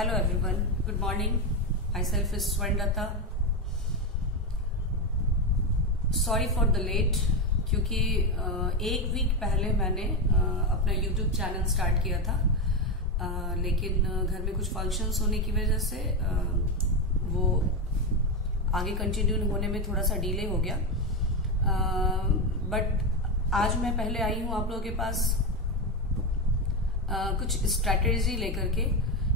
Hello everyone, good morning. Myself is Swarnlata. Sorry for the late, क्योंकि एक week पहले मैंने अपना YouTube चैनल स्टार्ट किया था, लेकिन घर में कुछ फंक्शंस होने की वजह से वो आगे कंटिन्यू होने में थोड़ा सा डिले हो गया। बट आज मैं पहले आई हूँ आप लोगों के पास कुछ स्ट्रैटेजी लेकर के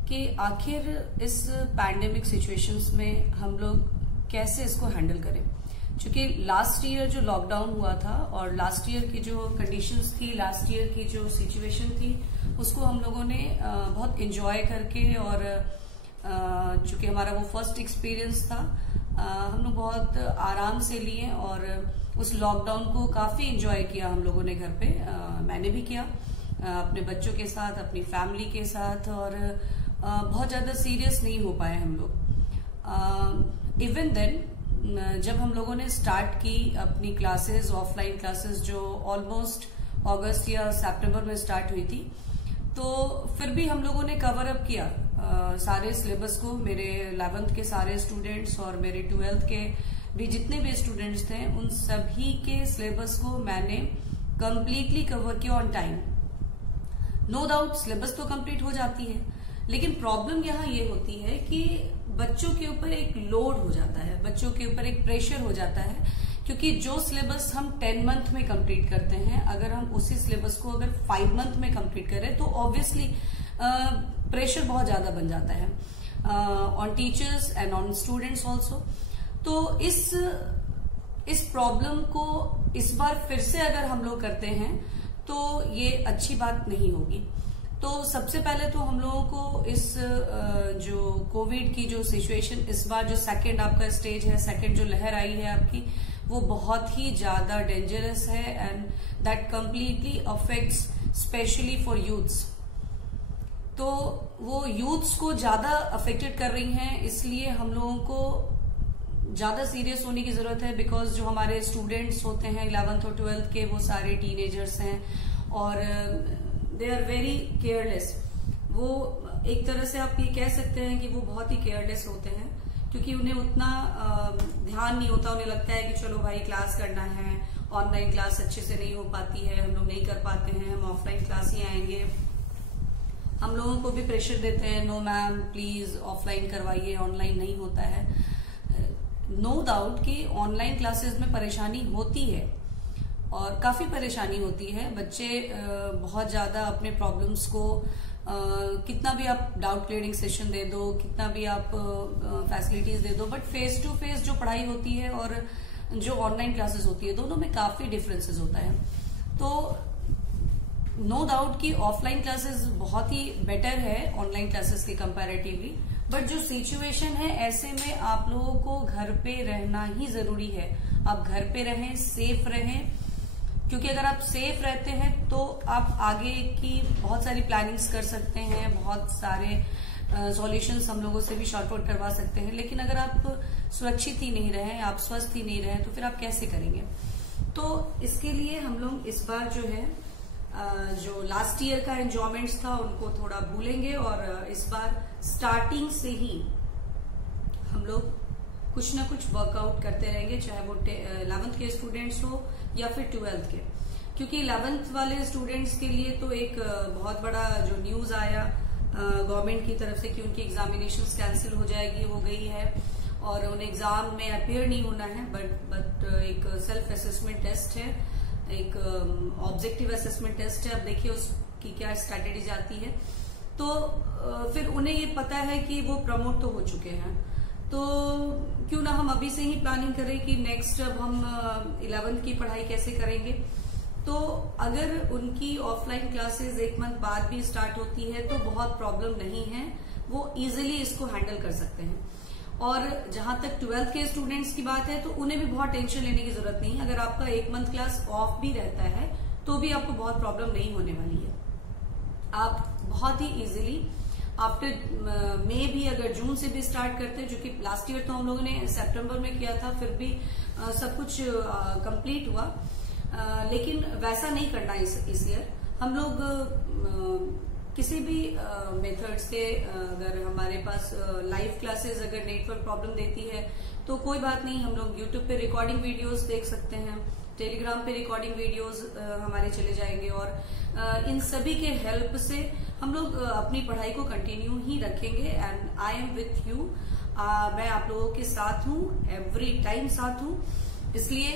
कि आखिर इस पैंडेमिक सिचुएशंस में हम लोग कैसे इसको हैंडल करें। क्योंकि लास्ट ईयर जो लॉकडाउन हुआ था और लास्ट ईयर की जो कंडीशंस थी, लास्ट ईयर की जो सिचुएशन थी, उसको हम लोगों ने बहुत एंजॉय करके और चूंकि हमारा वो फर्स्ट एक्सपीरियंस था, हम लोग बहुत आराम से लिए और उस लॉकडाउन को काफी एंजॉय किया हम लोगों ने घर पे। मैंने भी किया अपने बच्चों के साथ, अपनी फैमिली के साथ, और बहुत ज्यादा सीरियस नहीं हो पाए हम लोग। इवन देन जब हम लोगों ने स्टार्ट की अपनी क्लासेस, ऑफलाइन क्लासेस जो ऑलमोस्ट अगस्त या सितंबर में स्टार्ट हुई थी, तो फिर भी हम लोगों ने कवर अप किया सारे सिलेबस को। मेरे 11th के सारे स्टूडेंट्स और मेरे 12th के भी जितने भी स्टूडेंट्स थे, उन सभी के सिलेबस को मैंने कंप्लीटली कवर किया on time. No doubt syllabus तो कंप्लीट हो जाती है, लेकिन प्रॉब्लम यहाँ ये होती है कि बच्चों के ऊपर एक लोड हो जाता है, बच्चों के ऊपर एक प्रेशर हो जाता है। क्योंकि जो सिलेबस हम 10 मंथ में कंप्लीट करते हैं, अगर हम उसी सिलेबस को अगर 5 मंथ में कंप्लीट करें तो ऑब्वियसली प्रेशर बहुत ज्यादा बन जाता है on teachers and on students also. तो इस प्रॉब्लम को इस बार फिर से अगर हम लोग करते हैं तो ये अच्छी बात नहीं होगी। तो सबसे पहले तो हम लोगों को इस जो कोविड की जो सिचुएशन, इस बार जो सेकंड आपका स्टेज है, सेकंड जो लहर आई है आपकी, वो बहुत ही ज्यादा डेंजरस है and that completely affects specially for youths. तो वो यूथ्स को ज्यादा अफेक्टेड कर रही हैं, इसलिए हम लोगों को ज्यादा सीरियस होने की जरूरत है। बिकॉज जो हमारे स्टूडेंट्स होते हैं 11th और 12th के, वो सारे टीनेजर्स हैं और दे आर वेरी केयरलेस। वो एक तरह से आप ये कह सकते हैं कि वो बहुत ही केयरलेस होते हैं, क्योंकि उन्हें उतना ध्यान नहीं होता। उन्हें लगता है कि चलो भाई क्लास करना है, ऑनलाइन क्लास अच्छे से नहीं हो पाती है, हम लोग नहीं कर पाते हैं, हम ऑफलाइन क्लास ही आएंगे। हम लोगों को भी प्रेशर देते हैं, नो मैम प्लीज ऑफलाइन करवाइए, ऑनलाइन नहीं होता है। नो डाउट कि ऑनलाइन क्लासेस में परेशानी होती है और काफी परेशानी होती है। बच्चे बहुत ज्यादा अपने प्रॉब्लम्स को कितना भी आप डाउट क्लियरिंग सेशन दे दो, कितना भी आप फैसिलिटीज दे दो, बट फेस टू फेस जो पढ़ाई होती है और जो ऑनलाइन क्लासेस होती है, दोनों में काफी डिफरेंसेस होता है। तो नो डाउट कि ऑफलाइन क्लासेस बहुत ही बेटर है ऑनलाइन क्लासेस के कंपैरेटिवली। बट जो सिचुएशन है, ऐसे में आप लोगों को घर पे रहना ही जरूरी है। आप घर पे रहें, सेफ रहें, क्योंकि अगर आप सेफ रहते हैं तो आप आगे की बहुत सारी प्लानिंग्स कर सकते हैं, बहुत सारे सॉल्यूशंस हम लोगों से भी शॉर्ट आउट करवा सकते हैं। लेकिन अगर आप सुरक्षित ही नहीं रहे, आप स्वस्थ ही नहीं रहे, तो फिर आप कैसे करेंगे। तो इसके लिए हम लोग इस बार जो है जो लास्ट ईयर का एंजॉयमेंट्स था उनको थोड़ा भूलेंगे और इस बार स्टार्टिंग से ही हम लोग कुछ ना कुछ वर्कआउट करते रहेंगे, चाहे वो 11th के स्टूडेंट्स हो या फिर 12th के। क्योंकि 11th वाले स्टूडेंट्स के लिए तो एक बहुत बड़ा जो न्यूज आया गवर्नमेंट की तरफ से कि उनकी एग्जामिनेशंस कैंसिल हो जाएगी, हो गई है और उन्हें एग्जाम में अपीयर नहीं होना है। बट एक सेल्फ असेसमेंट टेस्ट है, एक ऑब्जेक्टिव असेसमेंट टेस्ट है। अब देखिए उसकी क्या स्ट्रैटेजी जाती है। तो फिर उन्हें ये पता है कि वो प्रमोट तो हो चुके हैं, तो क्यों ना हम अभी से ही प्लानिंग करें कि नेक्स्ट अब हम 11th की पढ़ाई कैसे करेंगे। तो अगर उनकी ऑफलाइन क्लासेस 1 मंथ बाद भी स्टार्ट होती है तो बहुत प्रॉब्लम नहीं है, वो इजिली इसको हैंडल कर सकते हैं। और जहां तक 12th के स्टूडेंट्स की बात है, तो उन्हें भी बहुत टेंशन लेने की जरूरत नहीं है। अगर आपका 1 मंथ क्लास ऑफ भी रहता है तो भी आपको बहुत प्रॉब्लम नहीं होने वाली है। आप बहुत ही इजिली आफ्टर मई भी, अगर जून से भी स्टार्ट करते हैं, जो कि लास्ट ईयर तो हम लोगों ने सितंबर में किया था, फिर भी सब कुछ कंप्लीट हुआ, लेकिन वैसा नहीं करना इस ईयर। हम लोग किसी भी मेथड से अगर हमारे पास लाइव क्लासेस अगर नेटवर्क प्रॉब्लम देती है तो कोई बात नहीं, हम लोग यूट्यूब पे रिकॉर्डिंग वीडियोस देख सकते हैं, टेलीग्राम पे रिकॉर्डिंग वीडियोस हमारे चले जाएंगे और इन सभी के हेल्प से हम लोग अपनी पढ़ाई को कंटिन्यू ही रखेंगे। And I am with you, मैं आप लोगों के साथ हूँ, एवरी टाइम साथ हूँ। इसलिए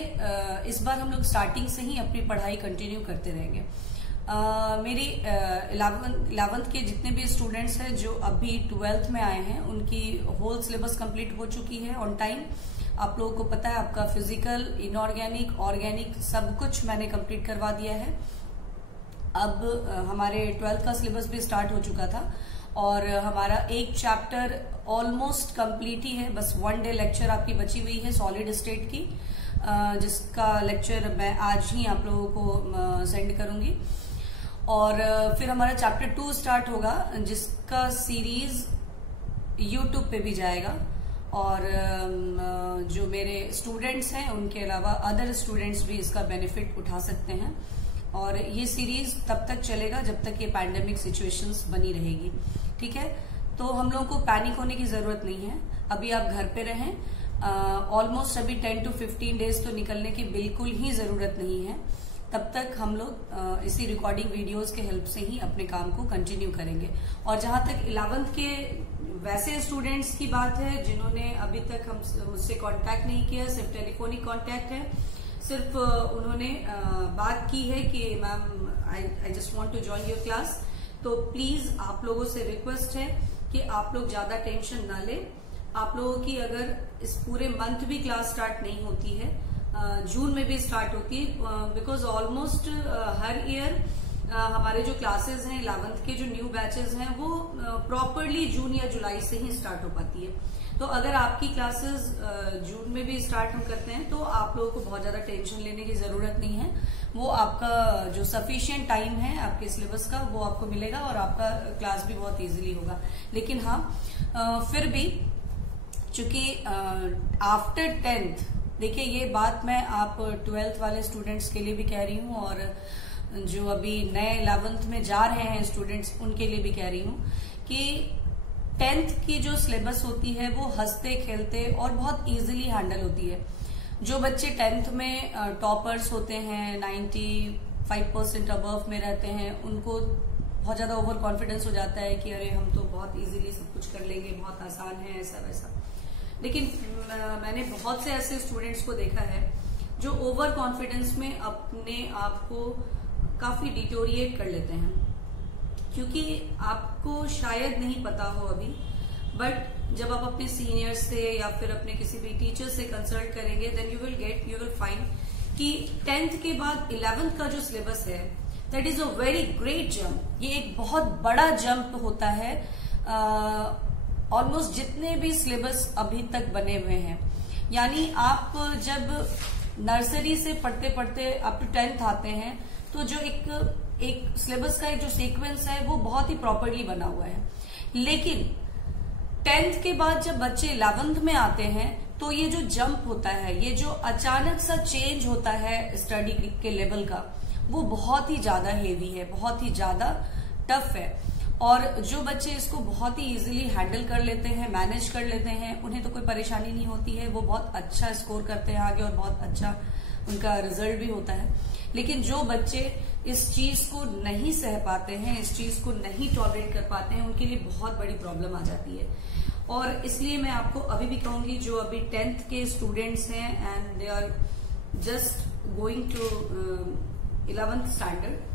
इस बार हम लोग स्टार्टिंग से ही अपनी पढ़ाई कंटिन्यू करते रहेंगे। मेरी 11th के जितने भी स्टूडेंट्स हैं जो अभी 12th में आए हैं उनकी होल सिलेबस कंप्लीट हो चुकी है ऑन टाइम। आप लोगों को पता है आपका फिजिकल, इनऑर्गेनिक, ऑर्गेनिक सब कुछ मैंने कंप्लीट करवा दिया है। अब हमारे 12th का सिलेबस भी स्टार्ट हो चुका था और हमारा एक चैप्टर ऑलमोस्ट कंप्लीट ही है। बस 1 डे लेक्चर आपकी बची हुई है सॉलिड स्टेट की, जिसका लेक्चर मैं आज ही आप लोगों को सेंड करूंगी। और फिर हमारा चैप्टर 2 स्टार्ट होगा जिसका सीरीज यूट्यूब पे भी जाएगा और जो मेरे स्टूडेंट्स हैं उनके अलावा अदर स्टूडेंट्स भी इसका बेनिफिट उठा सकते हैं। और ये सीरीज तब तक चलेगा जब तक ये पैंडेमिक सिचुएशंस बनी रहेगी, ठीक है। तो हम लोगों को पैनिक होने की जरूरत नहीं है, अभी आप घर पे रहें। ऑलमोस्ट अभी 10 to 15 डेज तो निकलने की बिल्कुल ही जरूरत नहीं है। तब तक हम लोग इसी रिकॉर्डिंग वीडियोस के हेल्प से ही अपने काम को कंटिन्यू करेंगे। और जहां तक 11th के वैसे स्टूडेंट्स की बात है जिन्होंने अभी तक मुझसे कांटेक्ट नहीं किया, सिर्फ टेलीफोनिक कांटेक्ट है, सिर्फ उन्होंने बात की है कि ma'am I just want to join your class, तो प्लीज आप लोगों से रिक्वेस्ट है कि आप लोग ज्यादा टेंशन ना लें। आप लोगों की अगर इस पूरे मंथ भी क्लास स्टार्ट नहीं होती है, जून में भी स्टार्ट होती है, बिकॉज ऑलमोस्ट हर ईयर हमारे जो क्लासेस हैं 11th के जो न्यू बैचेस हैं वो प्रॉपरली जून या जुलाई से ही स्टार्ट हो पाती है। तो अगर आपकी क्लासेस जून में भी स्टार्ट हम करते हैं तो आप लोगों को बहुत ज्यादा टेंशन लेने की जरूरत नहीं है। वो आपका जो सफिशिएंट टाइम है आपके सिलेबस का वो आपको मिलेगा और आपका क्लास भी बहुत इजीली होगा। लेकिन हाँ, फिर भी चूंकि आफ्टर 10th, देखिए ये बात मैं आप 12th वाले स्टूडेंट्स के लिए भी कह रही हूँ और जो अभी नए 11th में जा रहे हैं स्टूडेंट्स उनके लिए भी कह रही हूँ कि 10th की जो सिलेबस होती है वो हंसते खेलते और बहुत इजीली हैंडल होती है। जो बच्चे 10th में टॉपर्स होते हैं, 95% अबव में रहते हैं, उनको बहुत ज्यादा ओवर कॉन्फिडेंस हो जाता है कि अरे हम तो बहुत इजीली सब कुछ कर लेंगे, बहुत आसान है, ऐसा वैसा। लेकिन मैंने बहुत से ऐसे स्टूडेंट्स को देखा है जो ओवर कॉन्फिडेंस में अपने आप को काफी डिटोरिएट कर लेते हैं, क्योंकि आपको शायद नहीं पता हो अभी, बट जब आप अपने सीनियर से या फिर अपने किसी भी टीचर से कंसल्ट करेंगे देन यू विल फाइंड कि 10th के बाद 11th का जो सिलेबस है that is a very great jump. ये एक बहुत बड़ा जंप होता है ऑलमोस्ट जितने भी सिलेबस अभी तक बने हुए हैं। यानी आप जब नर्सरी से पढ़ते पढ़ते अप टू 10th आते हैं तो जो एक सिलेबस का एक जो सीक्वेंस है वो बहुत ही प्रॉपरली बना हुआ है। लेकिन 10th के बाद जब बच्चे 11th में आते हैं तो ये जो जंप होता है, ये जो अचानक सा चेंज होता है स्टडी के लेवल का, वो बहुत ही ज्यादा हेवी है, बहुत ही ज्यादा टफ है। और जो बच्चे इसको बहुत ही इजीली हैंडल कर लेते हैं, मैनेज कर लेते हैं, उन्हें तो कोई परेशानी नहीं होती है, वो बहुत अच्छा स्कोर करते हैं आगे और बहुत अच्छा उनका रिजल्ट भी होता है। लेकिन जो बच्चे इस चीज को नहीं सह पाते हैं, इस चीज को नहीं टॉलरेट कर पाते हैं, उनके लिए बहुत बड़ी प्रॉब्लम आ जाती है। और इसलिए मैं आपको अभी भी कहूंगी जो अभी 10th के स्टूडेंट्स हैं and they are just going to 11th standard,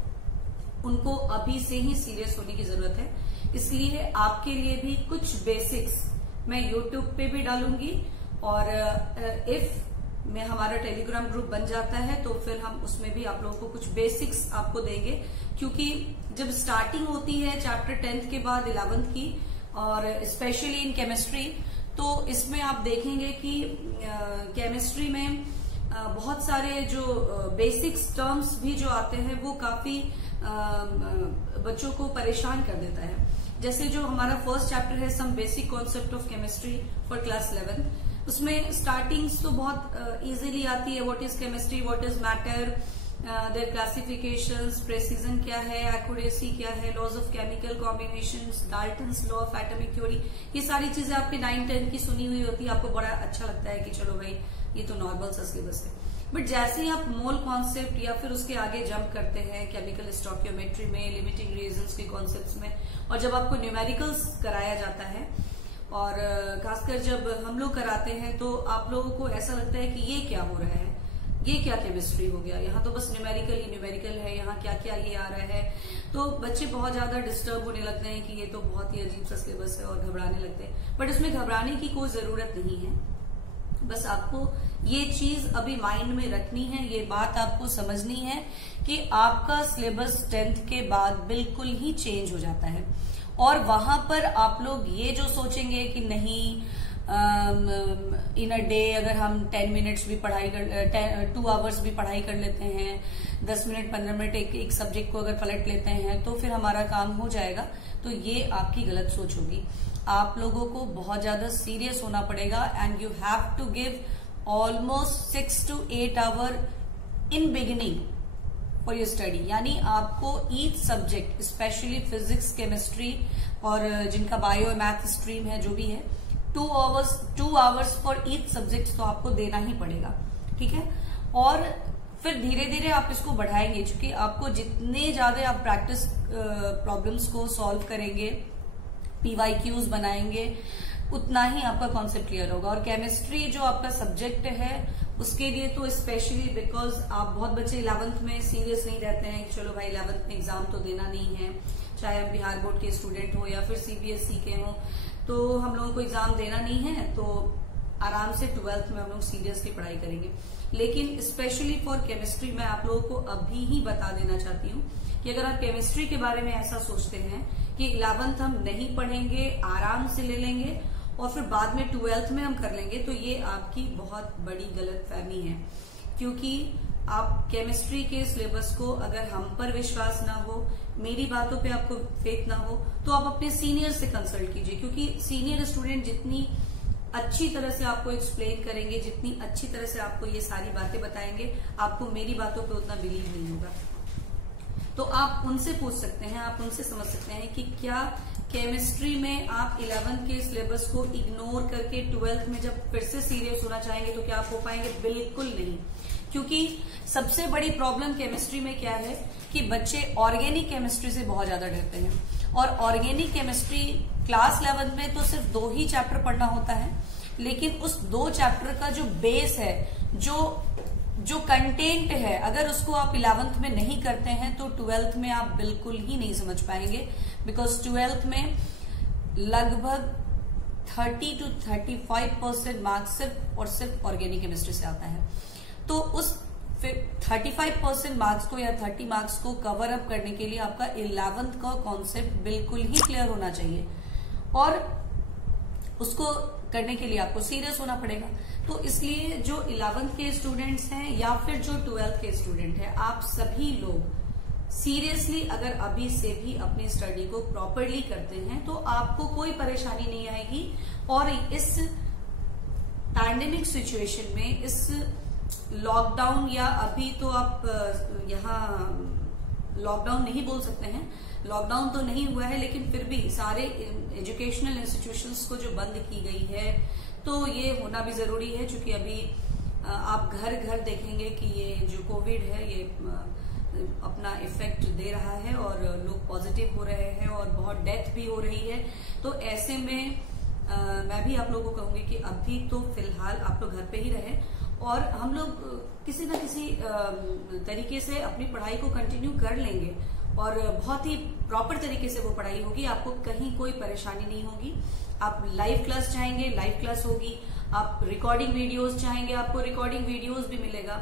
उनको अभी से ही सीरियस होने की जरूरत है। इसलिए आपके लिए भी कुछ बेसिक्स मैं YouTube पे भी डालूंगी और इफ में हमारा टेलीग्राम ग्रुप बन जाता है तो फिर हम उसमें भी आप लोगों को कुछ बेसिक्स आपको देंगे, क्योंकि जब स्टार्टिंग होती है चैप्टर 10th के बाद 11th की और स्पेशली इन केमिस्ट्री, तो इसमें आप देखेंगे कि केमिस्ट्री में बहुत सारे जो बेसिक्स टर्म्स भी जो आते हैं वो काफी बच्चों को परेशान कर देता है। जैसे जो हमारा फर्स्ट चैप्टर है some basic concept of chemistry for class 11, उसमें स्टार्टिंग्स तो बहुत इजीली आती है, what is chemistry, what is matter, their classifications, precision क्या है, एक्यूरेसी क्या है, laws of chemical combinations, Dalton's law of atomic theory, ये सारी चीजें आपके 9-10 की सुनी हुई होती है, आपको बड़ा अच्छा लगता है कि चलो भाई ये तो नॉर्मल सा सिलेबस है। बट जैसे ही आप मोल कॉन्सेप्ट या फिर उसके आगे जंप करते हैं केमिकल स्टोकियोमेट्री में, लिमिटिंग रिएजेंट्स के कॉन्सेप्ट्स में, और जब आपको न्यूमेरिकल्स कराया जाता है और खासकर जब हम लोग कराते हैं तो आप लोगों को ऐसा लगता है कि ये क्या हो रहा है, ये क्या केमिस्ट्री हो गया, यहाँ तो बस न्यूमेरिकल ही न्यूमेरिकल है, यहाँ क्या क्या ये आ रहा है। तो बच्चे बहुत ज्यादा डिस्टर्ब होने लगते हैं कि ये तो बहुत ही अजीब सा सिलेबस है और घबराने लगते हैं। बट इसमें घबराने की कोई जरूरत नहीं है, बस आपको ये चीज अभी माइंड में रखनी है, ये बात आपको समझनी है कि आपका सिलेबस 10th के बाद बिल्कुल ही चेंज हो जाता है। और वहां पर आप लोग ये जो सोचेंगे कि नहीं इन अ डे अगर हम 10 मिनट्स भी पढ़ाई कर 2 आवर्स भी पढ़ाई कर लेते हैं, 10 मिनट 15 मिनट एक सब्जेक्ट को अगर पलट लेते हैं तो फिर हमारा काम हो जाएगा, तो ये आपकी गलत सोच होगी। आप लोगों को बहुत ज्यादा सीरियस होना पड़ेगा and you have to give almost 6 to 8 hour in beginning for your study. यानी आपको each subject specially physics, chemistry और जिनका बायो मैथ स्ट्रीम है, जो भी है, 2 आवर्स फॉर ईच सब्जेक्ट तो आपको देना ही पड़ेगा, ठीक है। और फिर धीरे धीरे आप इसको बढ़ाएंगे, क्योंकि आपको जितने ज्यादा आप प्रैक्टिस प्रॉब्लम्स को सॉल्व करेंगे, PYQs बनाएंगे, उतना ही आपका कॉन्सेप्ट क्लियर होगा। और केमिस्ट्री जो आपका सब्जेक्ट है उसके लिए तो स्पेशली बिकॉज आप बहुत बच्चे 11th में सीरियस नहीं रहते हैं कि चलो भाई 11th में एग्जाम तो देना नहीं है, चाहे हम बिहार बोर्ड के स्टूडेंट हो या फिर CBSE के हो, तो हम लोगों को एग्जाम देना नहीं है, तो आराम से 12th में हम लोग सीरियसली पढ़ाई करेंगे। लेकिन स्पेशली फॉर केमिस्ट्री मैं आप लोगों को अभी ही बता देना चाहती हूँ कि अगर आप केमिस्ट्री के बारे में ऐसा सोचते हैं कि 11th हम नहीं पढ़ेंगे, आराम से ले लेंगे और फिर बाद में 12th में हम कर लेंगे, तो ये आपकी बहुत बड़ी गलतफहमी है। क्योंकि आप केमिस्ट्री के सिलेबस को अगर हम पर विश्वास ना हो, मेरी बातों पे आपको फेथ ना हो, तो आप अपने सीनियर से कंसल्ट कीजिए, क्योंकि सीनियर स्टूडेंट जितनी अच्छी तरह से आपको एक्सप्लेन करेंगे, जितनी अच्छी तरह से आपको ये सारी बातें बताएंगे, आपको मेरी बातों पे उतना बिलीव नहीं होगा। तो आप उनसे पूछ सकते हैं, आप उनसे समझ सकते हैं कि क्या केमिस्ट्री में आप 11th के सिलेबस को इग्नोर करके 12th में जब फिर से सीरियस होना चाहेंगे तो क्या आप हो पाएंगे? बिल्कुल नहीं। क्योंकि सबसे बड़ी प्रॉब्लम केमिस्ट्री में क्या है कि बच्चे ऑर्गेनिक केमिस्ट्री से बहुत ज्यादा डरते हैं, और ऑर्गेनिक केमिस्ट्री क्लास 11 में तो सिर्फ 2 ही चैप्टर पढ़ना होता है, लेकिन उस 2 चैप्टर का जो बेस है, जो कंटेंट है, अगर उसको आप 11th में नहीं करते हैं तो 12th में आप बिल्कुल ही नहीं समझ पाएंगे। बिकॉज 12th में लगभग 30 to 35% मार्क्स सिर्फ और सिर्फ ऑर्गेनिक केमिस्ट्री से आता है। तो उस 35% मार्क्स को या 30 मार्क्स को कवर अप करने के लिए आपका 11th का कॉन्सेप्ट बिल्कुल ही क्लियर होना चाहिए, और उसको करने के लिए आपको सीरियस होना पड़ेगा। तो इसलिए जो 11th के स्टूडेंट्स हैं या फिर जो 12th के स्टूडेंट हैं, आप सभी लोग सीरियसली अगर अभी से भी अपनी स्टडी को प्रॉपरली करते हैं तो आपको कोई परेशानी नहीं आएगी। और इस पैंडेमिक सिचुएशन में, इस लॉकडाउन, या अभी तो आप यहाँ लॉकडाउन नहीं बोल सकते हैं, लॉकडाउन तो नहीं हुआ है, लेकिन फिर भी सारे एजुकेशनल इंस्टीट्यूशंस को जो बंद की गई है, तो ये होना भी जरूरी है। क्योंकि अभी आप घर घर देखेंगे कि ये जो कोविड है ये अपना इफेक्ट दे रहा है और लोग पॉजिटिव हो रहे हैं और बहुत डेथ भी हो रही है। तो ऐसे में मैं भी आप लोगों को कहूंगी कि अभी तो फिलहाल आप लोग घर पे ही रहे और हम लोग किसी न किसी तरीके से अपनी पढ़ाई को कंटिन्यू कर लेंगे और बहुत ही प्रॉपर तरीके से वो पढ़ाई होगी। आपको कहीं कोई परेशानी नहीं होगी। आप लाइव क्लास चाहेंगे, लाइव क्लास होगी। आप रिकॉर्डिंग वीडियोस चाहेंगे, आपको रिकॉर्डिंग वीडियोस भी मिलेगा।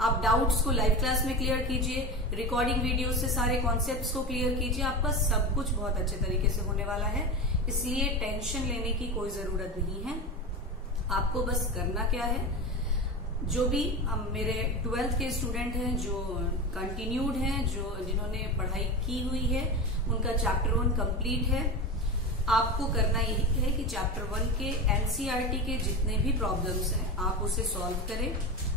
आप डाउट्स को लाइव क्लास में क्लियर कीजिए, रिकॉर्डिंग वीडियोस से सारे कॉन्सेप्ट्स को क्लियर कीजिए। आपका सब कुछ बहुत अच्छे तरीके से होने वाला है, इसलिए टेंशन लेने की कोई जरूरत नहीं है। आपको बस करना क्या है, जो भी मेरे 12th के स्टूडेंट हैं जो कंटिन्यूड हैं, जिन्होंने पढ़ाई की हुई है, उनका चैप्टर 1 कंप्लीट है। आपको करना यही है कि चैप्टर 1 के एनसीईआरटी के जितने भी प्रॉब्लम्स हैं आप उसे सॉल्व करें।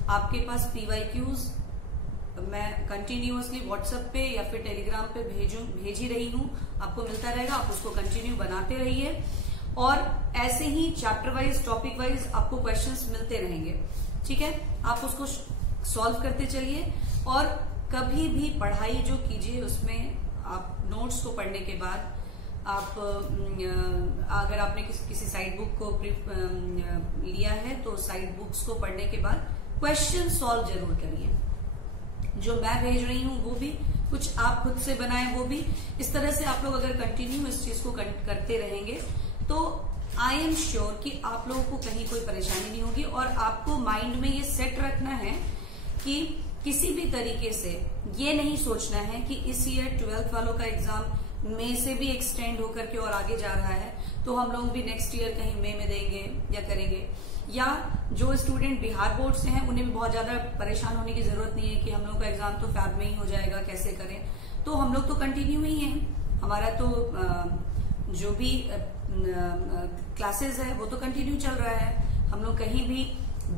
आपके पास PYQs मैं कंटिन्यूअसली व्हाट्सएप पे या फिर टेलीग्राम पे भेज ही रही हूँ, आपको मिलता रहेगा। आप उसको कंटिन्यू बनाते रहिए और ऐसे ही चैप्टर वाइज, टॉपिक वाइज आपको क्वेश्चंस मिलते रहेंगे, ठीक है। आप उसको सॉल्व करते चलिए और कभी भी पढ़ाई जो कीजिए उसमें आप नोट्स को पढ़ने के बाद आप अगर आपने किसी साइड बुक को लिया है तो साइड बुक्स को पढ़ने के बाद क्वेश्चन सॉल्व जरूर करिए। जो मैं भेज रही हूँ वो भी कुछ आप खुद से बनाएं, वो भी इस तरह से आप लोग अगर कंटिन्यू इस चीज को करते रहेंगे तो आई एम श्योर कि आप लोगों को कहीं कोई परेशानी नहीं होगी। और आपको माइंड में ये सेट रखना है कि किसी भी तरीके से ये नहीं सोचना है कि इस ईयर 12th वालों का एग्जाम मई से भी एक्सटेंड होकर के और आगे जा रहा है तो हम लोग भी नेक्स्ट ईयर कहीं मई में देंगे या करेंगे। या जो स्टूडेंट बिहार बोर्ड से हैं उन्हें भी बहुत ज्यादा परेशान होने की जरूरत नहीं है कि हम लोग का एग्जाम तो फैब में ही हो जाएगा, कैसे करें। तो हम लोग तो कंटिन्यू ही हैं, हमारा तो जो भी क्लासेस है वो तो कंटिन्यू चल रहा है। हम लोग कहीं भी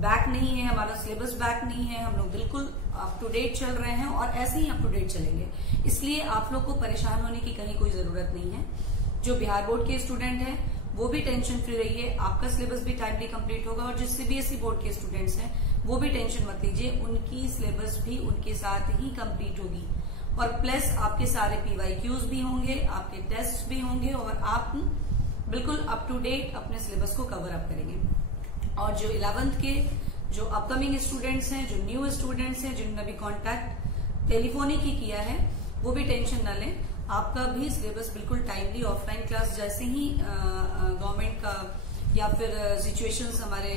बैक नहीं है, हमारा सिलेबस बैक नहीं है, हम लोग बिल्कुल अप टू डेट चल रहे हैं और ऐसे ही अप टू डेट चलेंगे। इसलिए आप लोग को परेशान होने की कहीं कोई जरूरत नहीं है। जो बिहार बोर्ड के स्टूडेंट हैं वो भी टेंशन फ्री रहिए, आपका सिलेबस भी टाइमली कंप्लीट होगा। और जो सीबीएसई बोर्ड के स्टूडेंट्स हैं वो भी टेंशन मत लीजिए, उनकी सिलेबस भी उनके साथ ही कंप्लीट होगी और प्लस आपके सारे पीवाईक्यूज भी होंगे, आपके टेस्ट भी होंगे और आप बिल्कुल अप टू डेट अपने सिलेबस को कवर अप करेंगे। और जो 11th के जो अपकमिंग स्टूडेंट्स हैं, जो न्यू स्टूडेंट्स हैं, जिन्होंने अभी कॉन्टैक्ट टेलीफोनिक ही किया है, वो भी टेंशन न लें। आपका भी सिलेबस बिल्कुल टाइमली ऑफलाइन क्लास जैसे ही गवर्नमेंट का या फिर सिचुएशंस हमारे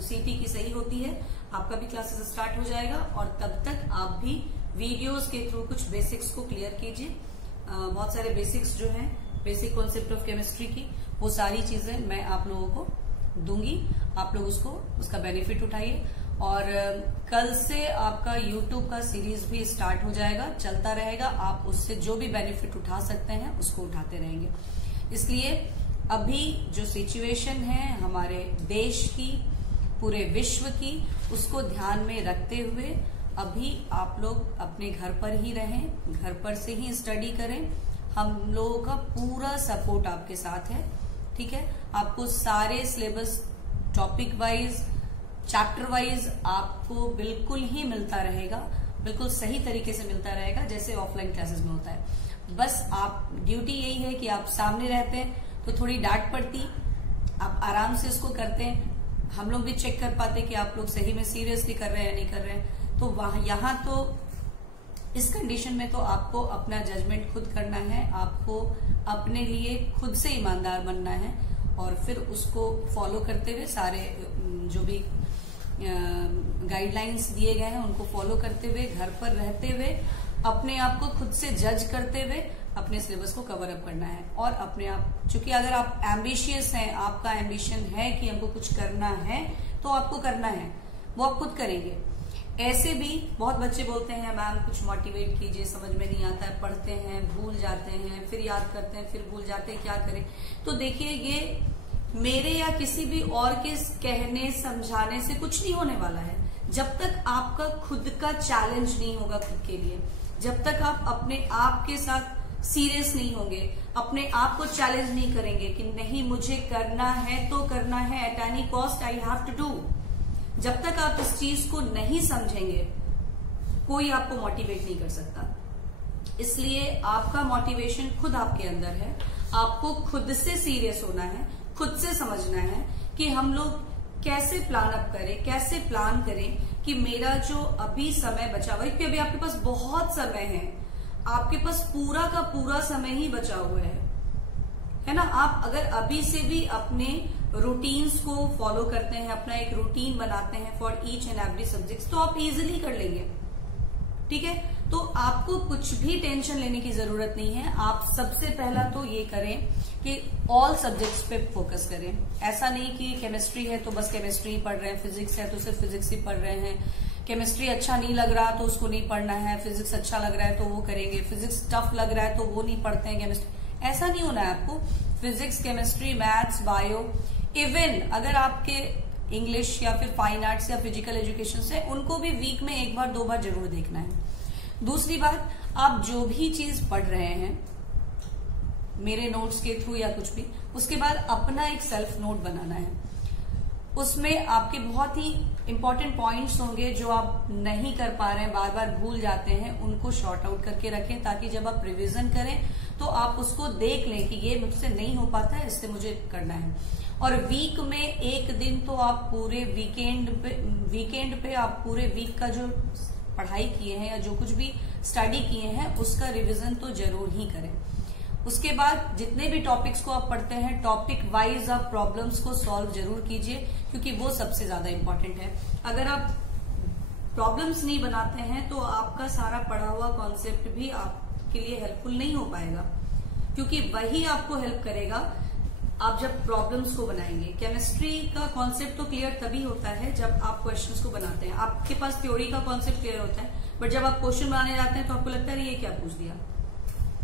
सीटी की सही होती है, आपका भी क्लासेस स्टार्ट हो जाएगा। और तब तक आप भी वीडियोस के थ्रू कुछ बेसिक्स को क्लियर कीजिए। बहुत सारे बेसिक्स जो हैं, बेसिक कॉन्सेप्ट ऑफ केमिस्ट्री की, वो सारी चीजें मैं आप लोगों को दूंगी। आप लोग उसका बेनिफिट उठाइए। और कल से आपका YouTube का सीरीज भी स्टार्ट हो जाएगा, चलता रहेगा। आप उससे जो भी बेनिफिट उठा सकते हैं उसको उठाते रहेंगे। इसलिए अभी जो सिचुएशन है हमारे देश की, पूरे विश्व की, उसको ध्यान में रखते हुए अभी आप लोग अपने घर पर ही रहें, घर पर से ही स्टडी करें। हम लोगों का पूरा सपोर्ट आपके साथ है, ठीक है। आपको सारे syllabus topic wise, chapter wise आपको बिल्कुल ही मिलता रहेगा, बिल्कुल सही तरीके से मिलता रहेगा जैसे ऑफलाइन क्लासेस में होता है। बस आप ड्यूटी यही है कि आप सामने रहते हैं तो थोड़ी डांट पड़ती, आप आराम से इसको करते हैं, हम लोग भी चेक कर पाते कि आप लोग सही में सीरियसली कर रहे हैं या नहीं कर रहे हैं। तो वहां यहाँ तो इस कंडीशन में तो आपको अपना जजमेंट खुद करना है, आपको अपने लिए खुद से ईमानदार बनना है और फिर उसको फॉलो करते हुए सारे जो भी गाइडलाइंस दिए गए हैं उनको फॉलो करते हुए, घर पर रहते हुए, अपने आप को खुद से जज करते हुए अपने सिलेबस को कवर अप करना है। और अपने आप, चूंकि अगर आप एम्बिशियस हैं, आपका एम्बिशन है कि हमको कुछ करना है तो आपको करना है, वो आप खुद करेंगे। ऐसे भी बहुत बच्चे बोलते हैं मैम कुछ मोटिवेट कीजिए, समझ में नहीं आता है, पढ़ते हैं भूल जाते हैं, फिर याद करते हैं, फिर भूल जाते हैं, क्या करें। तो देखिए, ये मेरे या किसी भी और के कहने समझाने से कुछ नहीं होने वाला है। जब तक आपका खुद का चैलेंज नहीं होगा खुद के लिए, जब तक आप अपने आप के साथ सीरियस नहीं होंगे, अपने आप को चैलेंज नहीं करेंगे कि नहीं मुझे करना है तो करना है, at any cost I have to do, जब तक आप इस चीज को नहीं समझेंगे कोई आपको मोटिवेट नहीं कर सकता। इसलिए आपका मोटिवेशन खुद आपके अंदर है, आपको खुद से सीरियस होना है, खुद से समझना है कि हम लोग कैसे प्लान अप करें, कैसे प्लान करें कि मेरा जो अभी समय बचा हुआ है, क्योंकि अभी आपके पास बहुत समय है, आपके पास पूरा का पूरा समय ही बचा हुआ है ना। आप अगर अभी से भी अपने रूटीन्स को फॉलो करते हैं, अपना एक रूटीन बनाते हैं for each and every subject, तो आप इजिली कर लेंगे, ठीक है। तो आपको कुछ भी टेंशन लेने की जरूरत नहीं है। आप सबसे पहला तो ये करें कि ऑल सब्जेक्ट्स पे फोकस करें। ऐसा नहीं कि केमिस्ट्री है तो बस केमिस्ट्री ही पढ़ रहे हैं, फिजिक्स है तो सिर्फ फिजिक्स ही पढ़ रहे हैं, केमिस्ट्री अच्छा नहीं लग रहा तो उसको नहीं पढ़ना है, फिजिक्स अच्छा लग रहा है तो वो करेंगे, फिजिक्स टफ लग रहा है तो वो नहीं पढ़ते हैं केमिस्ट्री। ऐसा नहीं होना है आपको। Physics, chemistry, maths, bio, even अगर आपके इंग्लिश या फिर फाइन आर्ट्स या फिजिकल एजुकेशन से, उनको भी वीक में एक बार 2 बार जरूर देखना है। दूसरी बात, आप जो भी चीज पढ़ रहे हैं मेरे नोट्स के थ्रू या कुछ भी, उसके बाद अपना एक सेल्फ नोट बनाना है। उसमें आपके बहुत ही इंपॉर्टेंट पॉइंट्स होंगे जो आप नहीं कर पा रहे हैं, बार बार भूल जाते हैं, उनको शॉर्ट आउट करके रखें, ताकि जब आप रिवीजन करें तो आप उसको देख लें कि ये मुझसे नहीं हो पाता है, इससे मुझे करना है। और वीक में एक दिन तो आप पूरे वीकेंड पे आप पूरे वीक का जो पढ़ाई किए हैं या जो कुछ भी स्टडी किए हैं उसका रिवीजन तो जरूर ही करें। उसके बाद जितने भी टॉपिक्स को आप पढ़ते हैं, टॉपिक वाइज आप प्रॉब्लम्स को सॉल्व जरूर कीजिए, क्योंकि वो सबसे ज्यादा इंपॉर्टेंट है। अगर आप प्रॉब्लम्स नहीं बनाते हैं तो आपका सारा पढ़ा हुआ कॉन्सेप्ट भी आपके लिए हेल्पफुल नहीं हो पाएगा, क्योंकि वही आपको हेल्प करेगा आप जब प्रॉब्लम्स को बनाएंगे। केमिस्ट्री का कॉन्सेप्ट तो क्लियर तभी होता है जब आप क्वेश्चंस को बनाते हैं। आपके पास थ्योरी का कॉन्सेप्ट क्लियर होता है, बट जब आप क्वेश्चन बनाने जाते हैं तो आपको लगता है ये क्या पूछ दिया।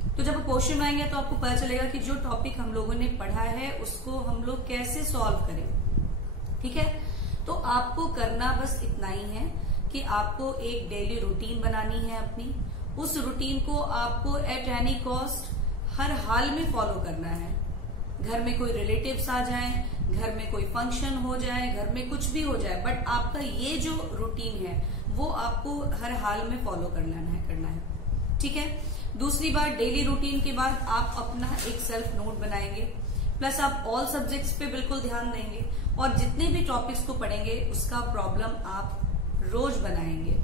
तो जब आप क्वेश्चन बनाएंगे तो आपको पता चलेगा कि जो टॉपिक हम लोगों ने पढ़ा है उसको हम लोग कैसे सॉल्व करें। ठीक है, तो आपको करना बस इतना ही है कि आपको एक डेली रूटीन बनानी है अपनी। उस रूटीन को आपको एट एनी कॉस्ट हर हाल में फॉलो करना है। घर में कोई रिलेटिव्स आ जाएं, घर में कोई फंक्शन हो जाए, घर में कुछ भी हो जाए, बट आपका ये जो रूटीन है वो आपको हर हाल में फॉलो करना है। ठीक है। दूसरी बात, डेली रूटीन के बाद आप अपना एक सेल्फ नोट बनाएंगे, प्लस आप ऑल सब्जेक्ट्स पे बिल्कुल ध्यान देंगे, और जितने भी टॉपिक्स को पढ़ेंगे उसका प्रॉब्लम आप रोज बनाएंगे।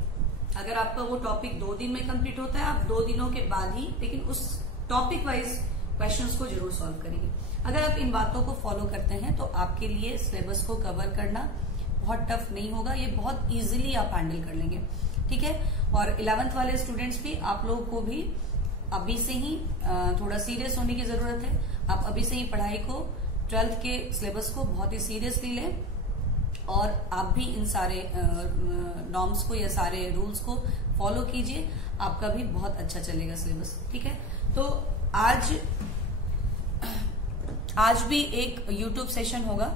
अगर आपका वो टॉपिक 2 दिन में कंप्लीट होता है, आप 2 दिनों के बाद ही, लेकिन उस टॉपिक वाइज क्वेश्चंस को जरूर सॉल्व करेंगे। अगर आप इन बातों को फॉलो करते हैं तो आपके लिए सिलेबस को कवर करना बहुत टफ नहीं होगा, ये बहुत इजीली आप हैंडल कर लेंगे। ठीक है। और 11th वाले स्टूडेंट्स भी, आप लोगों को भी अभी से ही थोड़ा सीरियस होने की जरूरत है। आप अभी से ही पढ़ाई को, 12th के सिलेबस को बहुत ही सीरियसली लें, और आप भी इन सारे नॉर्म्स को या सारे रूल्स को फॉलो कीजिए। आपका भी बहुत अच्छा चलेगा सिलेबस। ठीक है। तो आज भी एक YouTube सेशन होगा,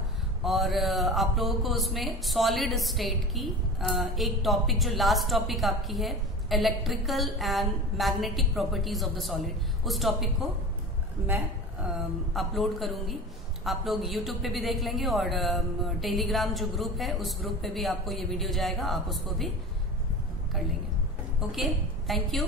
और आप लोगों को उसमें सॉलिड स्टेट की एक टॉपिक, जो लास्ट टॉपिक आपकी है, electrical and magnetic properties of the solid, उस टॉपिक को मैं अपलोड करूंगी। आप लोग YouTube पे भी देख लेंगे, और टेलीग्राम जो ग्रुप है उस ग्रुप पे भी आपको ये वीडियो जाएगा, आप उसको भी कर लेंगे। Okay, thank you.